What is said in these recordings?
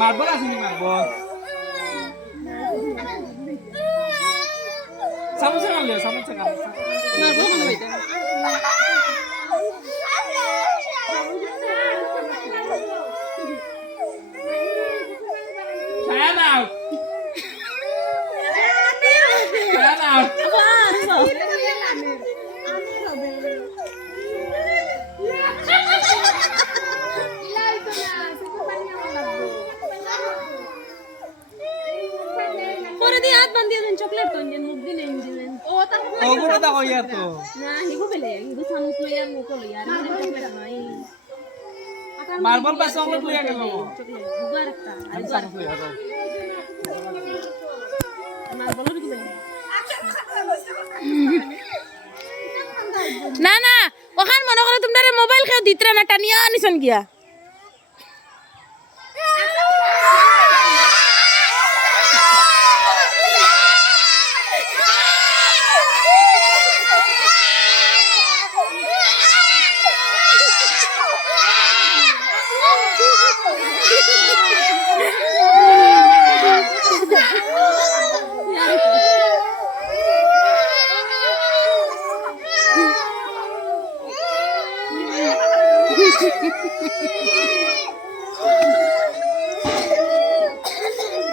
মার্বল আসেনি মার্বল সামোসা খালে সামোসা খালে মার্বল কোন বাইতে ছায়া নাও ছায়া নাও পরে দিয়ে হাত বান্ধিয়ে দেন চকলেট তো ইঞ্জিন মুখ দিলে ইঞ্জিন ও তা ওগুলো দা কইয়া তো না হিগো বেলে হিগো সামুস লইয়া মুখ লইয়া আর চকলেট নাই মার্বল পাস চকলেট লইয়া গেল চকলেট দুবার একটা আর আমি সামোসা লইয়া তো মার্বলের কি বেলে না না ওখান মনে করে তোমরা মোবাইল খেয়ে দিতরা না টানিয়া আনিছন গিয়া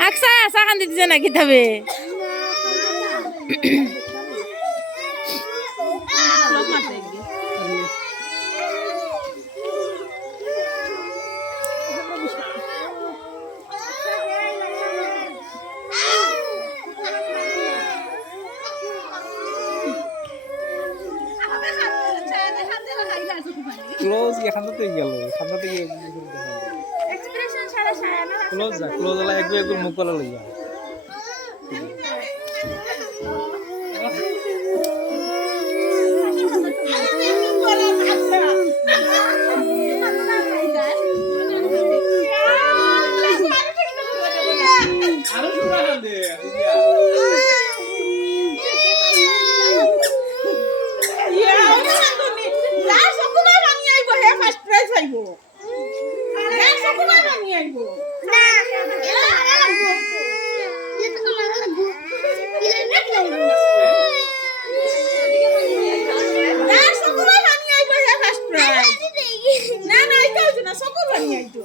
আকসা আসা কান দিতেছে না কিতাবে লোক মারতে গিয়ে ক্লোজ এখানে তো গেল এখানে তো এক্সপ্রেশন ছাড়া সায়ানা ক্লোজ যা ক্লোজ লা একটু একটু মুখ কলা লইয়া আরো শুনা দে না না এটা না সকল বানিয়ে আইতো